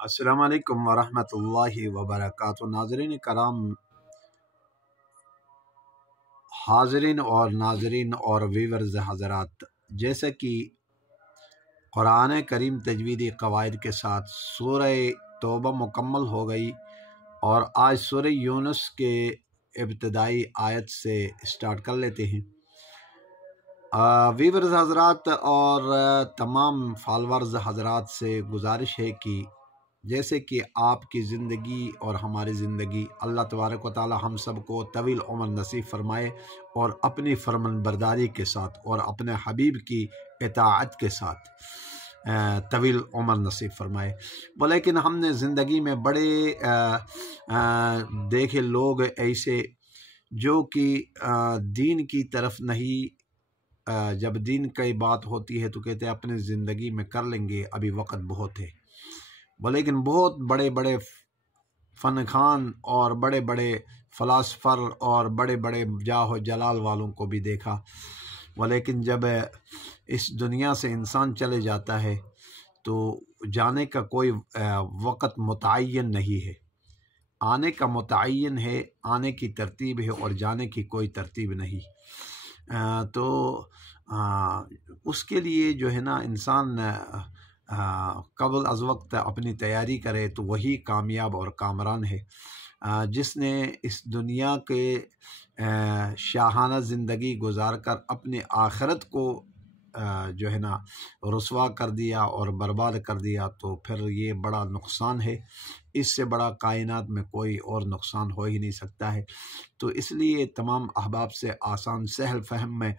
السلام علیکم ورحمۃ اللہ وبرکاتہ۔ ناظرین کرام، ناظرین اور ویورز حضرات، جیسا کہ قرآن کریم تجویدی قواعد کے ساتھ سورہ توبہ مکمل ہو گئی اور آج سورہ یونس کے ابتدائی آیت سے اسٹارٹ کر لیتے ہیں۔ ویورز حضرات اور تمام فالورز حضرات سے گزارش ہے کہ جیسے کہ آپ کی زندگی اور ہماری زندگی اللہ تبارک و تعالی ہم سب کو طویل عمر نصیب فرمائے اور اپنی فرمان برداری کے ساتھ اور اپنے حبیب کی اطاعت کے ساتھ طویل عمر نصیب فرمائے۔ لیکن ہم نے زندگی میں بڑے دیکھے لوگ ایسے جو کہ دین کی طرف نہیں، جب دین کی بات ہوتی ہے تو کہتے ہیں اپنی زندگی میں کر لیں گے، ابھی وقت بہت ہے۔ لیکن بہت بڑے بڑے فن خان اور بڑے بڑے فلاسفر اور بڑے بڑے جاہ و جلال والوں کو بھی دیکھا، لیکن جب اس دنیا سے انسان چلے جاتا ہے تو جانے کا کوئی وقت متعین نہیں ہے، آنے کا متعین ہے، آنے کی ترتیب ہے اور جانے کی کوئی ترتیب نہیں۔ تو اس کے لیے جو ہے نا انسان قبل از وقت اپنی تیاری کرے تو وہی کامیاب اور کامران ہے۔ جس نے اس دنیا کے شاہانہ زندگی گزار کر اپنی آخرت کو جو ہے نا رسوا کر دیا اور برباد کر دیا تو پھر یہ بڑا نقصان ہے، اس سے بڑا کائنات میں کوئی اور نقصان ہو ہی نہیں سکتا ہے۔ تو اس لیے تمام احباب سے آسان سہل فہم میں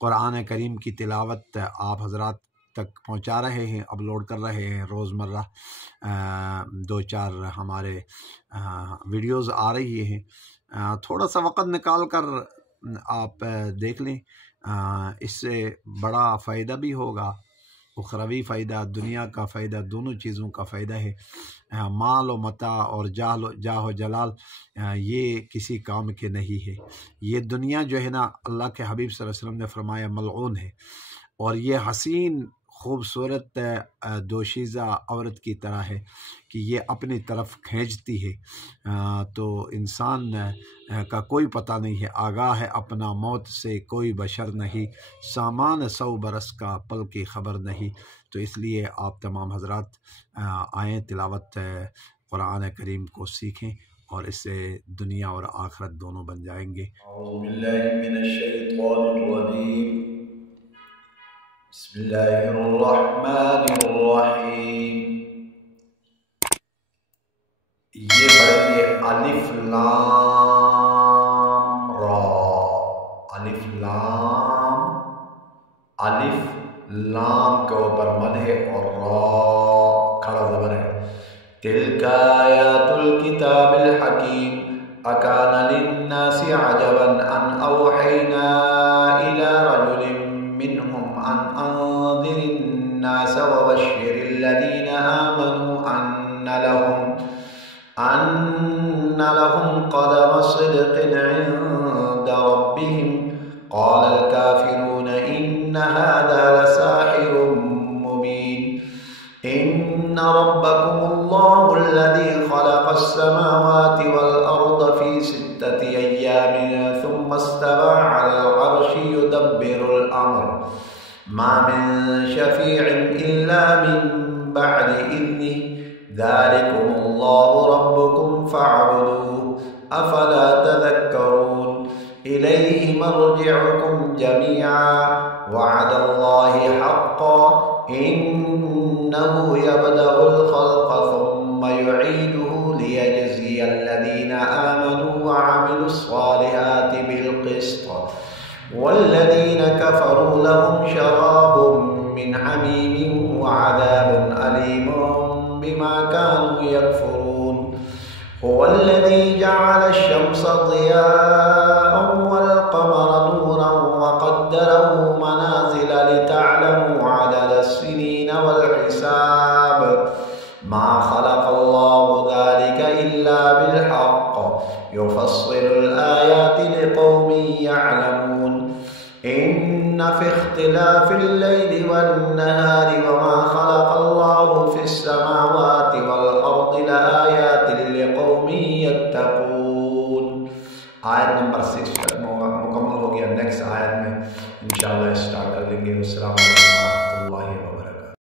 قرآن کریم کی تلاوت آپ حضرات تک پہنچا رہے ہیں، اپلوڈ کر رہے ہیں۔ روزمرہ دو چار ہمارے ویڈیوز آ رہی ہیں، تھوڑا سا وقت نکال کر آپ دیکھ لیں، اس سے بڑا فائدہ بھی ہوگا، اخروی فائدہ، دنیا کا فائدہ، دونوں چیزوں کا فائدہ ہے۔ مال و متاع اور جاہ و جلال یہ کسی کام کے نہیں ہے۔ یہ دنیا جو ہے نا اللہ کے حبیب صلی اللہ علیہ وسلم نے فرمایا ملعون ہے، اور یہ حسین خوبصورت دوشیزہ عورت کی طرح ہے کہ یہ اپنی طرف کھینچتی ہے۔ تو انسان کا کوئی پتہ نہیں ہے، آگاہ ہے اپنا موت سے کوئی بشر نہیں، سامان 100 برس کا پل کی خبر نہیں۔ تو اس لیے آپ تمام حضرات آئیں، تلاوت قرآن کریم کو سیکھیں اور اس سے دنیا اور آخرت دونوں بن جائیں گے۔ اعوذ باللہ من الشیطان الرجیم، بسم اللہ الرحمن الرحیم۔ یہ پڑھیں گے الف لام را، الف لام، الف لام کے اوپر مد ہے اور را کھڑا زبر ہے۔ تلک آیات الکتاب الحکیم، اکان للناس عجبا ان اوحینا الى رجل منهم ان انذر الناس وبشر الذین آمنوا ان لهم قدم صدق عند ربهم، قال الكافرون ان هذا لساحر مبین۔ ان ربكم الله الذي خلق السماوات والارض في 6 ايام ثم استوى على العرش يدبر الامر، ما من شفيع الا من بعد اذنه، ذلكم الله ربكم فاعبدوه افلا تذكرون۔ إليه مرجعكم جميعا وعد الله حقا، إنه يبدأ الخلق ثم يعيده ليجزي الذين آمنوا وعملوا الصالحات بالقسط، والذين كفروا لهم شراب من حميم وعذاب أليم بما كانوا يكفرون۔ هو الذي جعل الشمس ضياء والقمر نورا وقدره منازل لتعلموا عدد السنين والحساب، ما خلق الله ذلك إلا بالحق، يفصل الآيات لقوم يعلمون۔ إن في اختلاف الليل والنهار وما خلق الله في السماوات والأرض لآيات لقوم يتقون. آیت نمبر 6 تک مکمل ہو گیا. نیکسٹ آیت میں انشاءاللہ اسٹارٹ کر لیں گے. السلام علیکم ورحمۃ اللہ وبرکاتہ.